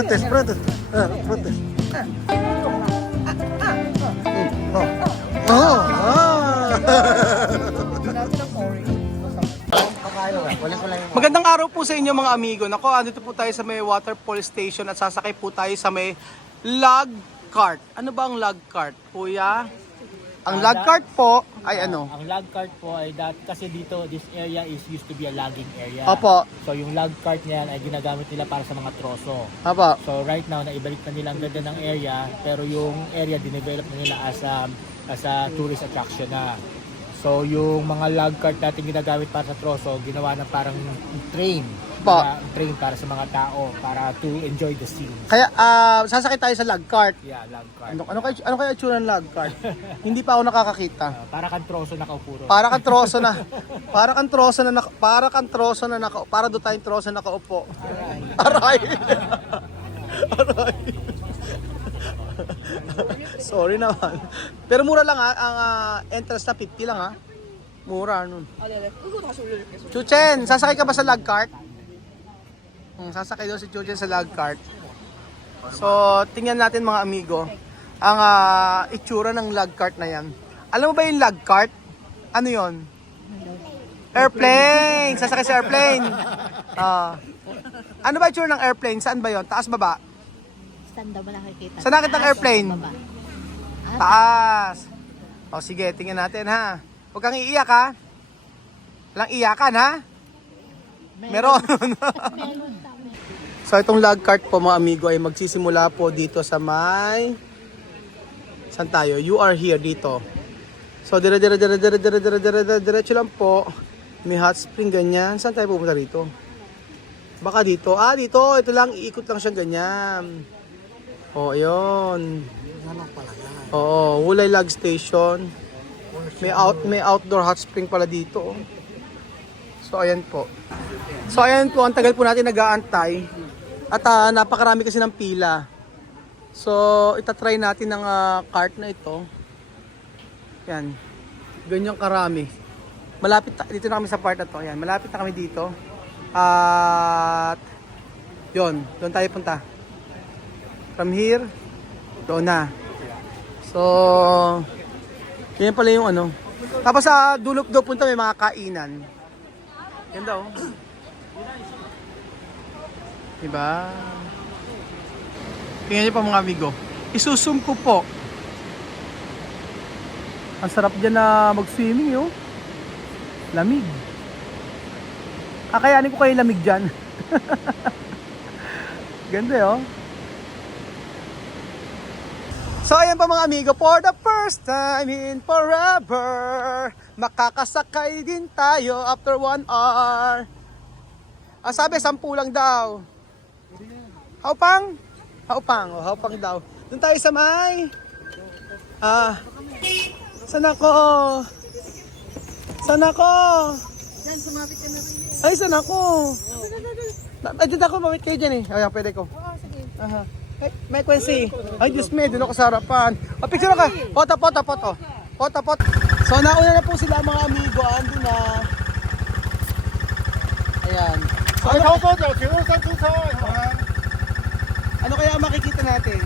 Protest, protest. Protest. Oh. Magandang araw po sa inyo mga amigo. Nako, andito po tayo sa may waterfall station at sasakay po tayo sa may log cart. Ano ba ang log cart, kuya? Ang log cart po ay ano? Ang log cart po ay kasi dito, this area is used to be a logging area. Opo. So yung log cart na yan ay ginagamit nila para sa mga troso. Opo. So right now, naibalik na nila ang ganda ng area, pero yung area dinevelop na nila as a tourist attraction na. So yung mga log cart natin ginagamit para sa troso, ginawa na parang train. Train para sa mga tao, para to enjoy the scene. Kaya sasakay tayo sa log cart. Yeah, log cart. Ano kaya itsura ng log cart? Hindi pa ako nakakakita. Para kang troso nakaupo ron. Para kang troso na. Para doon tayong troso na nakaupo. Aray. Aray. Sorry naman. Pero mura lang ang entrance na 50 lang ha. Mura nun. Chuchen, sasakay ka ba sa log cart? Sasakay doon si Chuchen sa log cart. So, tingnan natin mga amigo ang itsura ng log cart na yan. Alam mo ba yung log cart? Ano yon? Airplane! Sasakay sa airplane. Ano ba itsura ng airplane? Saan ba yon? Taas baba? Saan daw ba nakikita? Saan nakita ang airplane? Baba. Taas. O sige, tingnan natin ha. Huwag kang iiyak ha. Walang iyakan ha. Meron. So itong log cart po mga amigo ay magsisimula po dito sa may... Saan tayo? You are here dito. So diretso lang po. May hot spring ganyan. Saan tayo pupunta rito? Baka dito. Dito. Ito lang. Iikot lang siya ganyan. O, ayun. Oo, Wulay Log Station. May outdoor hot spring pala dito. So, ayan po. So, ayan po. Ang tagal po natin nag-aantay. At napakarami kasi ng pila. So, itatry natin ang cart na ito. Yan. Ganyang karami. Malapit dito na kami sa part na to. Ayan, malapit na kami dito. At yun, doon tayo punta. From here, doon na. So, yan pala yung ano. Tapos sa dulo daw punta may mga kainan. Yan daw. Diba? Tingnan niyo pa mga amigo. Isusum ko po. Ang sarap dyan na mag-swimming yun. Lamig. Kayanin ko kayo lamig dyan. Ganda yun. So ayan pa mga amigo, for the first time in forever, makakasakay din tayo after 1 hour. Sabi 10 lang daw. Haupang? Haupang daw. Doon tayo sa may. Saan ako? Yan, sumabit ka na rin. Ay, saan ako? Dito ako, mawit kayo dyan eh. Ay, pwede ko. Oo, sige. Aha. Ay, may Quincy. Ay, Diyos me, doon ako sa harapan. Picture ka. Photo. So, nauna na po sila mga amigo. Ando na. Ayan. So, ano kaya ang makikita natin?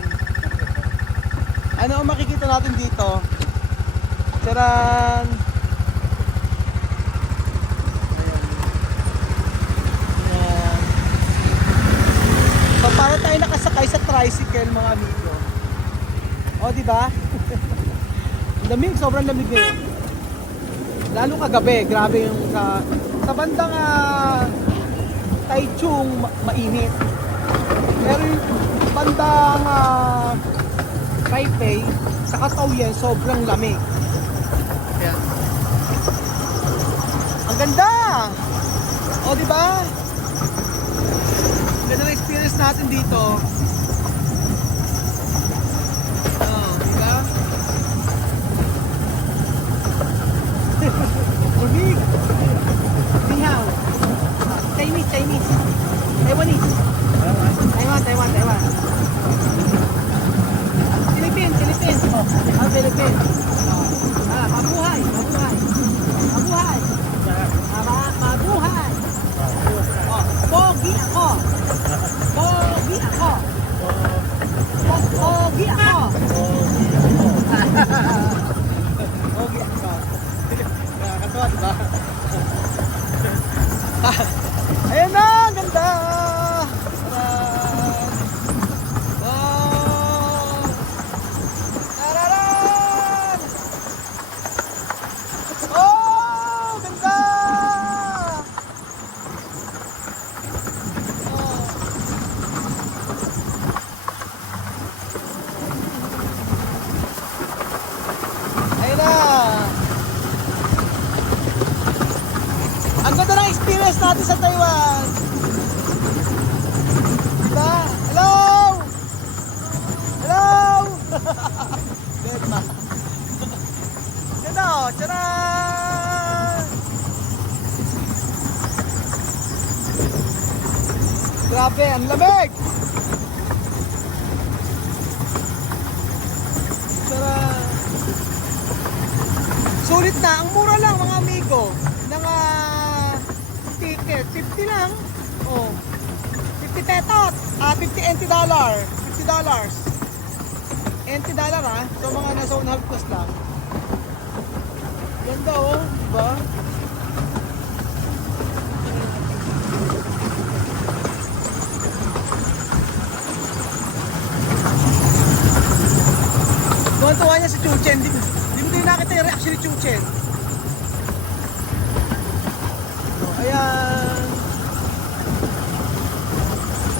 Ano ang makikita natin dito? Charan! Ayan. So, para tayo nakasakay sa tricycle mga amigo. O, di ba? Lamig, sobrang lamig ngayon. Lalo kagabi, grabe yung sa bandang Taichung mainit. Pero yung bandang Taipei sa Kataoyen sobrang lamig. Ayan. Ang ganda! O, di ba? Ganda ng experience natin dito. Di ba? Lamig! Ni hao. Chinese. Taiwanese. Taiwan. Philippines. Philippines. Mabuhay. Mabuhay. Pogi ako. Ayun na. Ang ganda ng experience natin sa Taiwan. Diba? Hello! Hello! Diba? Ganda o. Tcharan! Grabe, ang lamig! Tcharan! Sulit na, ang mura lang mga amigo ng ticket, 50 lang. Oh. 50 petot, 50 NT dollar. $50. NT dollar ha. So mga nasa 1/2 plus lang. Ganda oh, diba? Tuwan-tuwa niya si Chuchen. Di mo din nakita yung reaction ni Chuchen. So, ayan.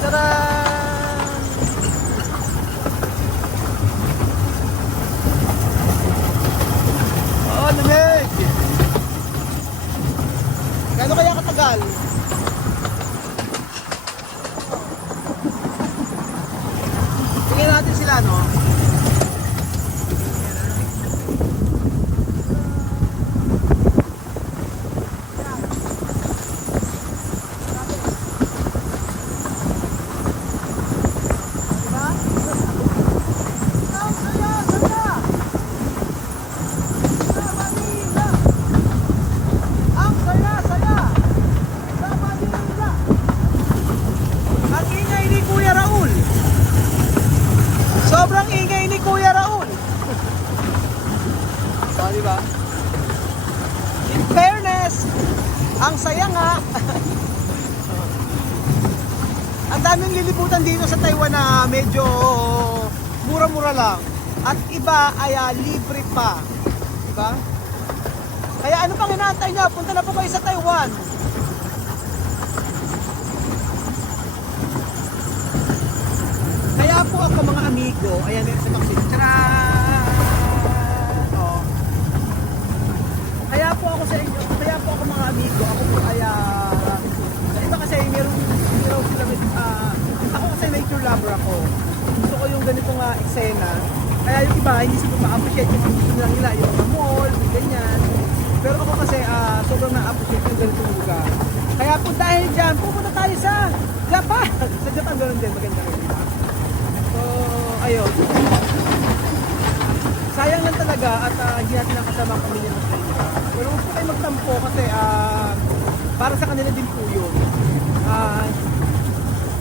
Tadaan! Oh, lamig! Gano'n kaya katagal? Tingnan natin sila, no? Ang ingay ni Kuya Raul. Sobrang ingay ni Kuya Raul. So, di ba? In fairness, ang saya nga. Ang daming lilibutan dito sa Taiwan na medyo mura-mura lang. At iba ay libre pa. Di ba? Kaya ano pang inaantay niya? Punta na po kayo sa Taiwan. Kaya po ako mga amigo, ayan meron sa Maxine. Tcharan! Oh. Kaya po ako sa inyo, kaya po ako mga amigo, ako po ay sa iba kasi meron sila ako kasi nature lover ako. Gusto ko yung ganitong eksena. Kaya yung iba hindi sila ma-appreciate yung gusto nila yung mga mall, ganyan. Pero ako kasi sobrang na-appreciate yung ganitong lugar. Kaya po dahil dyan, pupunta tayo sa Japan. Sa Japan ganoon din, maganda rin, diba? So, ayun. Sayang lang talaga at hindi natin nakasama ang pamilya ng Australia. Pero huwag po kayo magtampo kasi para sa kanila din po yun.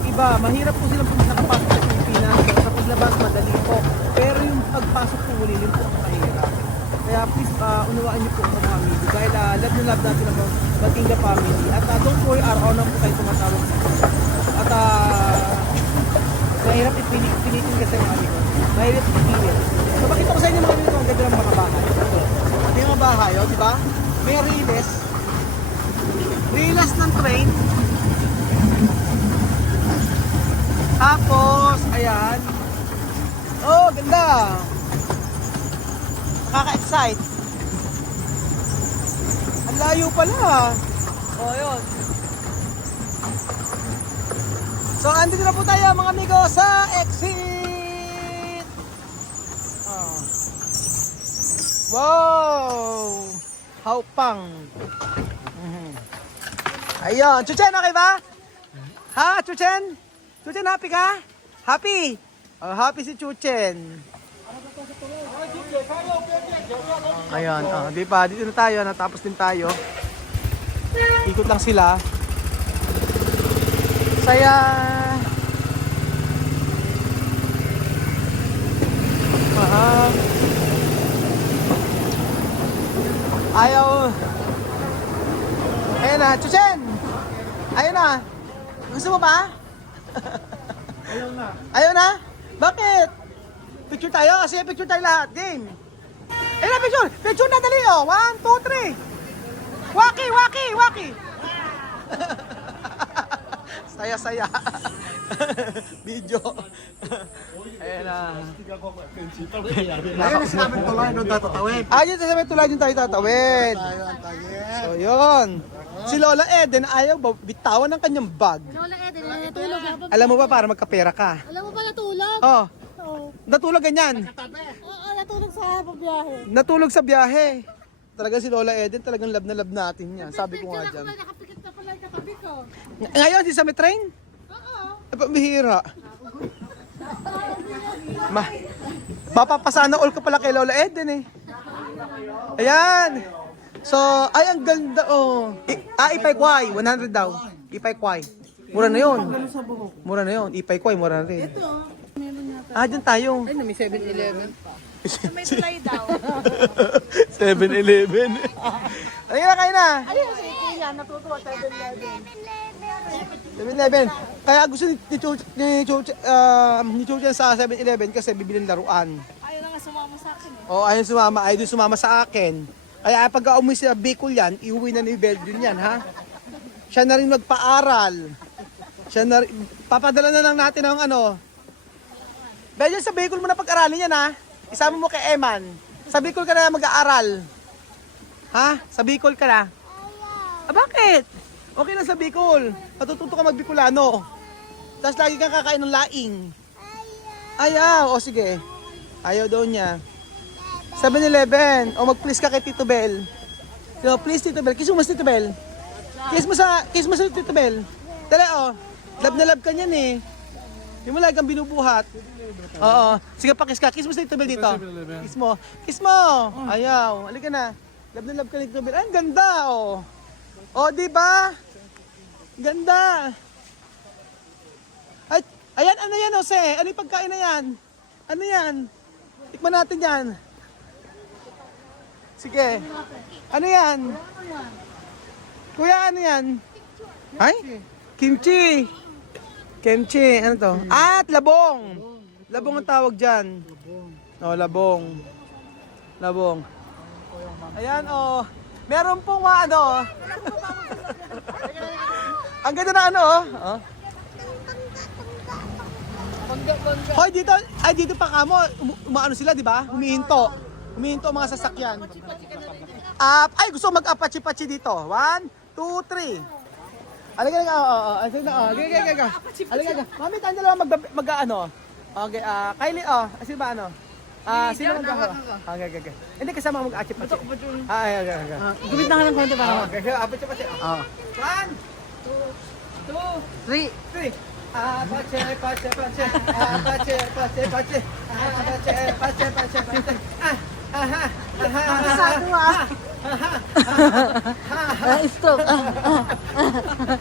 Iba, mahirap po silang nakapasok sa Pilipinas. So, sa paglabas, madali po. Pero yung pagpasok po muli, yun po ang mahirap. Kaya please, unawaan niyo po ang mga amigo. Dahil love na love natin ang Batinga family. At don't worry, araw na po tayo tumatawag sa kanila. At mahirap ipilitin kasi mga amigo. Mahirap ipilitin. So bakit ko sa inyo mga amigo, ang ganda ng mga bahay. Ito. Ito yung mga bahay, oh, di ba? May riles. Riles ng train. Tapos, ayan. Oh, ganda. Nakaka-excite. Ang layo pala. Oh, yun. So, andito na po tayo mga amigo sa exit! Oh. Wow! How pang! Ayun! Chuchen, okay ba? Ha, Chuchen? Chuchen, happy ka? Happy? Oh, happy si Chuchen. Ayun, oh, di pa, dito na tayo, natapos din tayo. Ikot lang sila. Saya. Ayaw. Ayun na, Chuchen! Ayun na. Gusto mo pa? Ayaw na. Ayaw na? Bakit? Picture tayo? Kasi picture tayo lahat. Game. Ayun na, picture! Picture na, dali oh! 1, 2, 3! Waki! Waki! Waki! Saya-saya. Video. Ayan na. Ayun yung sinabi tuloy nung tatatawid. Ayun sa sabi tulad yung tayo tatawid. Tayo ang tagit. So yun. Si Lola Eden ayaw bitawan ng kanyang bag. Lola Eden, natulog na. Alam mo ba para magkapera ka? Alam mo ba natulog? Oh, Oo. natulog ganyan. Oo, natulog sa pabiyahe. Natulog sa biyahe. Talaga si Lola Eden, talagang love na love natin niya. Sabi ko nga dyan. Nakapikit na pala yung katabi ko. Ngayon, di sa may train? Oo. Ay, pambihira. Mapapasana all ka pala kay Lola Eden eh. Ayan. So, ay ang ganda oh. Ipay-kway, 100 daw. Ipay-kway. Mura na yun. Mura na yun. Ipay-kway, mura na rin. Dyan tayo. Ay, may 7-Eleven. May fly daw. 7-Eleven. Ayun na, kayo na. Ayun, si Tia, natutuwa 7-Eleven. 7-Eleven. Kaya gusto ni Chucha sa 7-Eleven kasi bibili ng laruan. Ayaw na nga sumama sa akin eh. O, ayun sumama. Ayaw din sumama sa akin. Kaya pag umuwi sa Bicol yan, iuwi na ni Belgium yan, ha? Siya na rin magpaaral. Siya na rin, papadala na lang natin ng ano. Belgium, sa Bicol mo na pag-aralin yan, ha? Isama mo kay Eman. Sa Bicol ka na mag-aaral. Ha? Sa Bicol ka na. Bakit? Okay na sa Bicol. Matututo ka mag-Bicolano. Tapos lagi kang kakain ng laing. Ayaw. O sige. Ayaw daw niya. 7-Eleven. O mag-please ka kay Tito Bel. So, please Tito Bel. Kiss mo mas Tito Bel. Kiss mo sa Tito Bel. Dali o. Love na love ka niyan eh. Hindi mo lagi kang binubuhat. Oo. Sige pa kiss ka. Kiss mo sa Tito Bel dito. Kiss mo. Kiss mo. Ayaw. Halika na. Love na love ka ni Tito Bel. Ay, ang ganda o. O, di ba? Ganda. Ay, ayan, ano yan, Jose? Ano yung pagkain na yan? Ano yan? Tikman natin yan. Sige. Ano yan? Kuya, ano yan? Ay? Kimchi. Kimchi. Ano to? At labong. Labong ang tawag dyan. O, labong. Labong. Ayan, o. Meron pong ano. Ang ganda na ano, oh. Hoy, dito, ay dito pa kamo, umaano sila, di ba? Humihinto. Humihinto ang mga sasakyan. Ay, gusto mag-apachi-pachi dito. 1, 2, 3. Alika na, sige na, Alika. Mami, tayo dalawa mag-ano. Okay, Kylie, sino ba ano? Sino mag-ako? Okay. Hindi, kasama mag-apachi-pachi. Okay. Gumit na nga ng konti para mo. Okay, apachi-pachi. 1, 2, 3. Apache. Sado Stroke.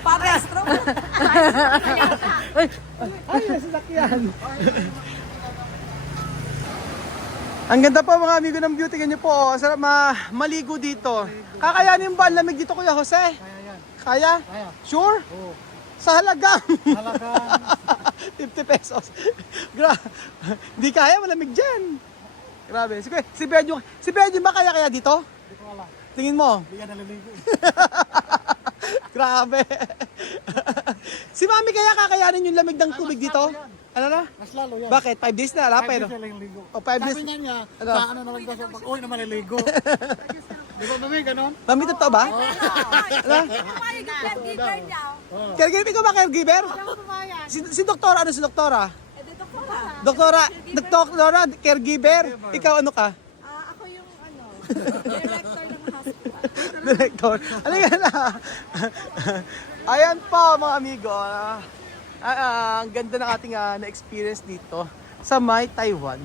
Para stroke. Ay, nasasakyan. Ang ganda po mga amigo ng beauty. Ganyan po. Sarap maligo dito. Kakayanin ba ang lamig dito, Kuya Jose? Kaya? Sure? Oo. Sa halagang Halagang 50 pesos. Hindi kaya, malamig dyan. Grabe. Si Benjo ba kaya dito? Hindi ko alam. Tingin mo? Hindi ka naliligo. Grabe. Si Mami kaya kakayanin yung lamig ng tubig dito? Ano na? Mas lalo yan. Bakit? 5 days na? Lapay, no? 5 days na lang ligo. O 5 days? Sabi niya, Ano? sa ano na lang daw, pag uwi na maliligo. Di ba mami, ganon? Mami, totoo ba? Ano? Caregiver, ikaw ba caregiver? Si doktora, ano si doktora? Doktora, caregiver. Ikaw ano ka? Ako yung director ng hospital. Director. Ano yan na? Ayan po mga amigo. Ang ganda ng ating na-experience dito sa May Taiwan.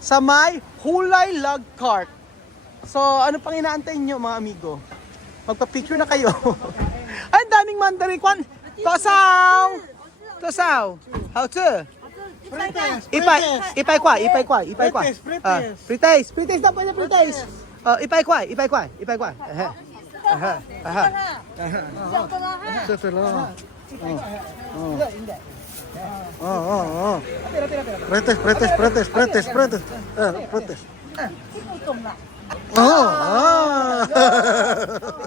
Sa May Hulay Log Cart. So ano pang inaantay nyo mga amigo? Magpa-picture na kayo. Ay, ang daming Mandarin. Tosaw! How to? Ipay kwa. Prites daw pwede prites. Ipay kwa. Aha. Sefelo. Pretes. Pretes.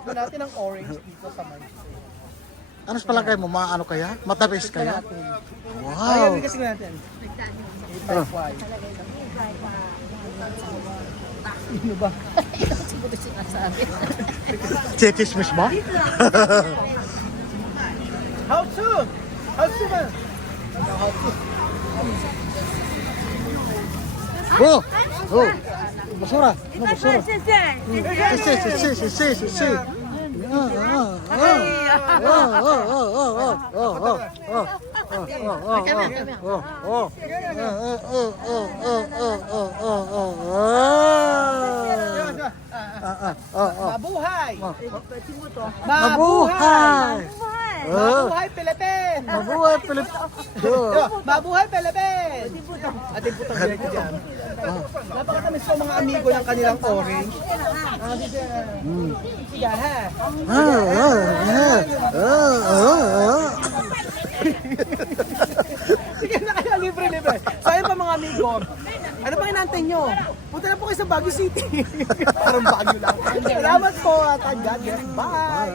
Natin ang orange dito sa May. Ano sa palagay mo? Maano kaya? Matabis kaya? Ay, Wow! kasi natin. 855. Sino ba? Chekismis ba? How to? How to ba? Oh! Oh! Basura! No, basura! Si. Mabuhay! Mabuhay! Mabuhay, Philippines! Mabuhay, Pilipinas! Mabuhay, Philippines! Ating putang direkto dyan. Napakatamis ko mga amigo ng kanilang orange. Sige, ha? Sige na kaya, libre. So ayun pa mga amigo. Ano pang inaantay nyo? Punta na po kayo sa Baguio City. Parang Baguio lang. Salamat po at God bless. Bye!